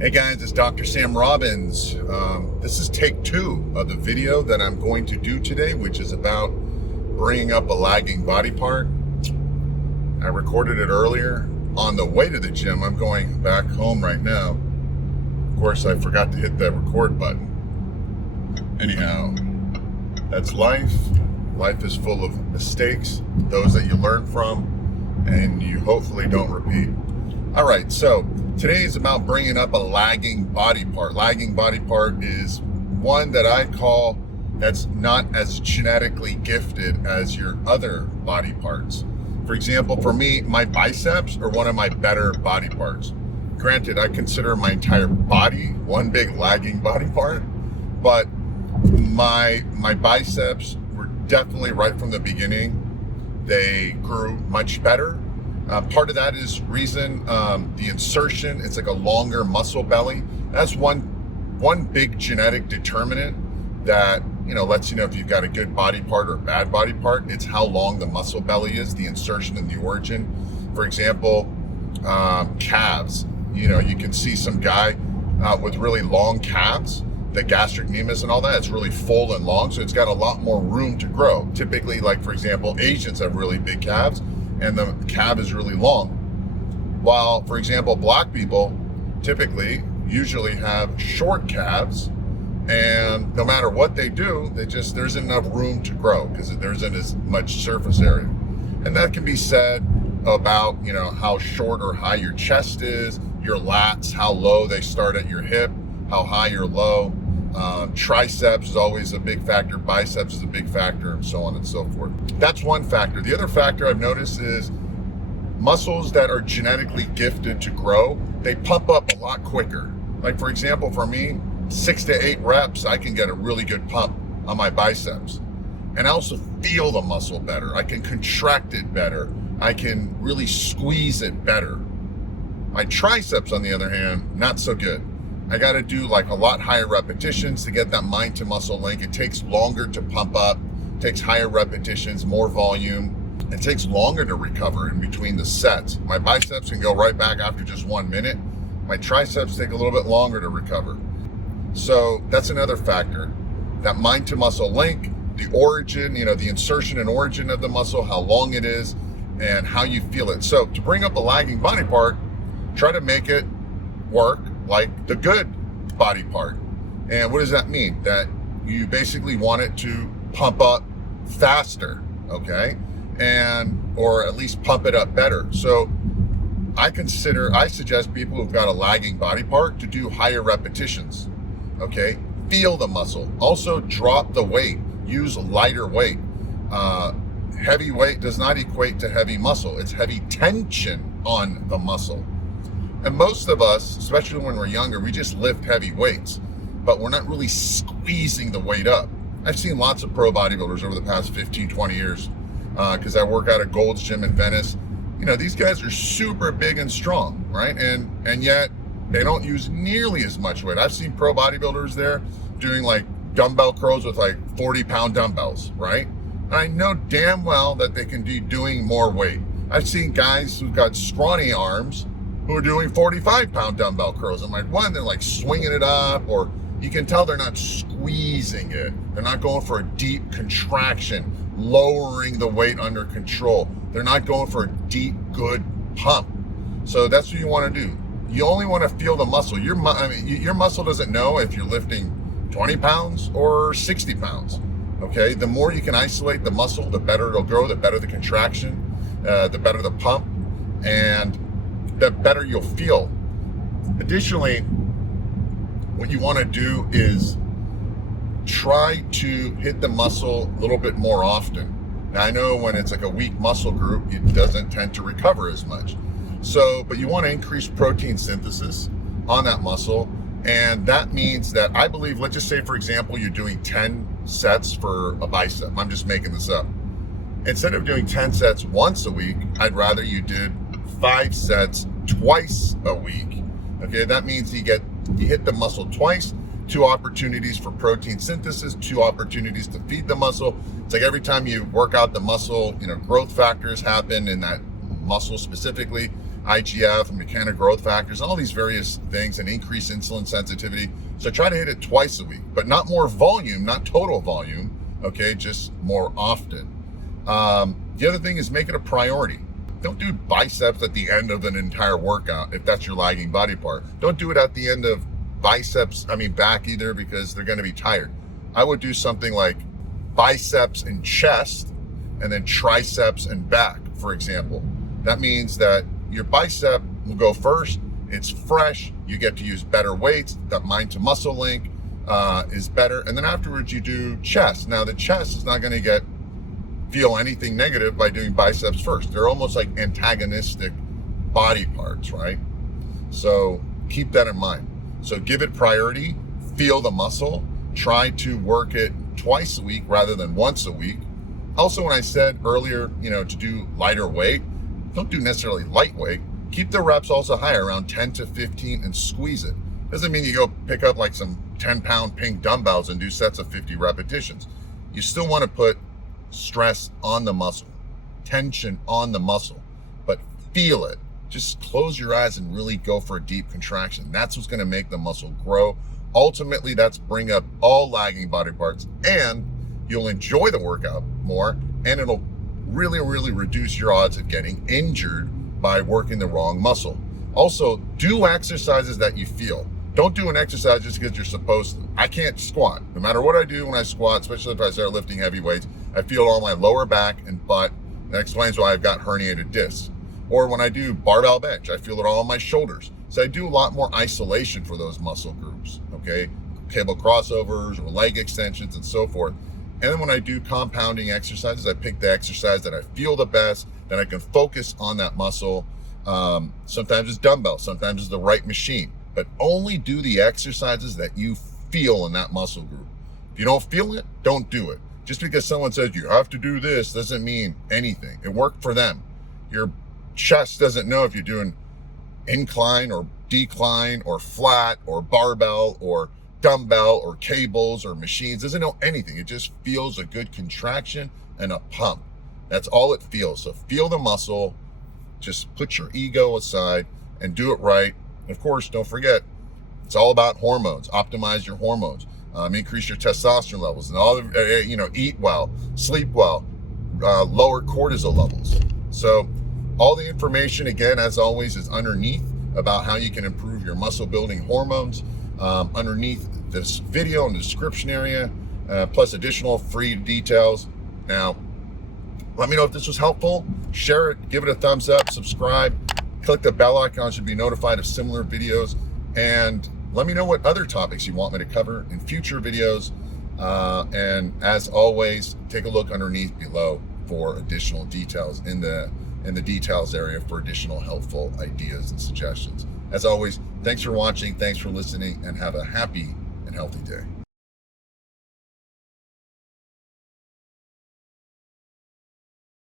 Hey guys, it's Dr. Sam Robbins. This is take 2 of the video that I'm going to do today, which is about bringing up a lagging body part. I recorded it earlier on the way to the gym. I'm going back home right now. Of course, I forgot to hit that record button. Anyhow, that's life. Life is full of mistakes, those that you learn from, and you hopefully don't repeat. All right, so today is about bringing up a lagging body part. Lagging body part is one that I call that's not as genetically gifted as your other body parts. For example, for me, my biceps are one of my better body parts. Granted, I consider my entire body one big lagging body part, but my biceps were definitely right from the beginning. They grew much better. Part of that is reason the insertion. It's like a longer muscle belly. That's one big genetic determinant that lets you know if you've got a good body part or a bad body part. It's how long the muscle belly is, the insertion and the origin. For example, calves. You can see some guy with really long calves, the gastrocnemius and all that. It's really full and long, so it's got a lot more room to grow. Typically, like for example, Asians have really big calves, and the calf is really long. While, for example, black people typically usually have short calves, and no matter what they do, there isn't enough room to grow because there isn't as much surface area. And that can be said about, how short or high your chest is, your lats, how low they start at your hip, how high or low. Triceps is always a big factor, biceps is a big factor, and so on and so forth. That's one factor. The other factor I've noticed is muscles that are genetically gifted to grow, they pump up a lot quicker. Like for example, for me, 6 to 8 reps, I can get a really good pump on my biceps. And I also feel the muscle better. I can contract it better. I can really squeeze it better. My triceps, on the other hand, not so good. I got to do like a lot higher repetitions to get that mind to muscle link. It takes longer to pump up, takes higher repetitions, more volume. It takes longer to recover in between the sets. My biceps can go right back after just 1 minute. My triceps take a little bit longer to recover. So that's another factor. That mind to muscle link, the origin, the insertion and origin of the muscle, how long it is, and how you feel it. So to bring up a lagging body part, try to make it work like the good body part. And what does that mean? That you basically want it to pump up faster, okay? Or at least pump it up better. So I suggest people who've got a lagging body part to do higher repetitions, okay? Feel the muscle. Also drop the weight, use lighter weight. Heavy weight does not equate to heavy muscle. It's heavy tension on the muscle. And most of us, especially when we're younger, we just lift heavy weights, but we're not really squeezing the weight up. I've seen lots of pro bodybuilders over the past 15, 20 years, because I work out at Gold's Gym in Venice. These guys are super big and strong, right? And yet they don't use nearly as much weight. I've seen pro bodybuilders there doing like dumbbell curls with like 40-pound dumbbells, right? And I know damn well that they can be doing more weight. I've seen guys who've got scrawny arms who are doing 45-pound dumbbell curls. I'm like, one, they're like swinging it up, or you can tell they're not squeezing it. They're not going for a deep contraction, lowering the weight under control. They're not going for a deep, good pump. So that's what you want to do. You only want to feel the muscle. Your muscle doesn't know if you're lifting 20 pounds or 60 pounds. Okay, the more you can isolate the muscle, the better it'll grow, the better the contraction, the better the pump, and the better you'll feel. Additionally, what you want to do is try to hit the muscle a little bit more often. Now, I know when it's like a weak muscle group, it doesn't tend to recover as much. But you want to increase protein synthesis on that muscle. And that means that I believe, let's just say, for example, you're doing 10 sets for a bicep. I'm just making this up. Instead of doing 10 sets once a week, I'd rather you did 5 sets twice a week. Okay, that means you hit the muscle twice, 2 opportunities for protein synthesis, 2 opportunities to feed the muscle. It's like every time you work out the muscle, growth factors happen in that muscle specifically. IGF and mechanic growth factors, all these various things, and increase insulin sensitivity. So try to hit it twice a week, but not more volume, not total volume, okay, just more often. The other thing is make it a priority. Don't do biceps at the end of an entire workout if that's your lagging body part. Don't do it at the end of back either, because they're going to be tired. I would do something like biceps and chest, and then triceps and back, for example. That means that your bicep will go first. It's fresh. You get to use better weights. That mind to muscle link is better. And then afterwards you do chest. Now the chest is not going to feel anything negative by doing biceps first. They're almost like antagonistic body parts, right? So keep that in mind. So give it priority, feel the muscle, try to work it twice a week rather than once a week. Also, when I said earlier, to do lighter weight, don't do necessarily lightweight. Keep the reps also high, around 10 to 15, and squeeze it. Doesn't mean you go pick up like some 10-pound pink dumbbells and do sets of 50 repetitions. You still want to put stress on the muscle, tension on the muscle, but feel it. Just close your eyes and really go for a deep contraction. That's what's going to make the muscle grow. Ultimately, that's bring up all lagging body parts, and you'll enjoy the workout more, and it'll really, really reduce your odds of getting injured by working the wrong muscle. Also, do exercises that you feel. Don't do an exercise just because you're supposed to. I can't squat. No matter what I do when I squat, especially if I start lifting heavy weights, I feel it on my lower back and butt. That explains why I've got herniated discs. Or when I do barbell bench, I feel it all on my shoulders. So I do a lot more isolation for those muscle groups, okay? Cable crossovers or leg extensions and so forth. And then when I do compounding exercises, I pick the exercise that I feel the best, that I can focus on that muscle. Sometimes it's dumbbell, sometimes it's the right machine, but only do the exercises that you feel in that muscle group. If you don't feel it, don't do it. Just because someone says you have to do this doesn't mean anything. It worked for them. Your chest doesn't know if you're doing incline or decline or flat or barbell or dumbbell or cables or machines. Doesn't know anything. It just feels a good contraction and a pump. That's all it feels. So feel the muscle, just put your ego aside and do it right. And of course, don't forget, it's all about hormones. Optimize your hormones, increase your testosterone levels, and all eat well, sleep well, lower cortisol levels. So all the information, again, as always, is underneath about how you can improve your muscle building hormones underneath this video in the description area, plus additional free details. Now, let me know if this was helpful. Share it, give it a thumbs up, subscribe, click the bell icon to be notified of similar videos, and let me know what other topics you want me to cover in future videos. And as always, take a look underneath below for additional details in the details area for additional helpful ideas and suggestions. As always, thanks for watching, thanks for listening, and have a happy and healthy day.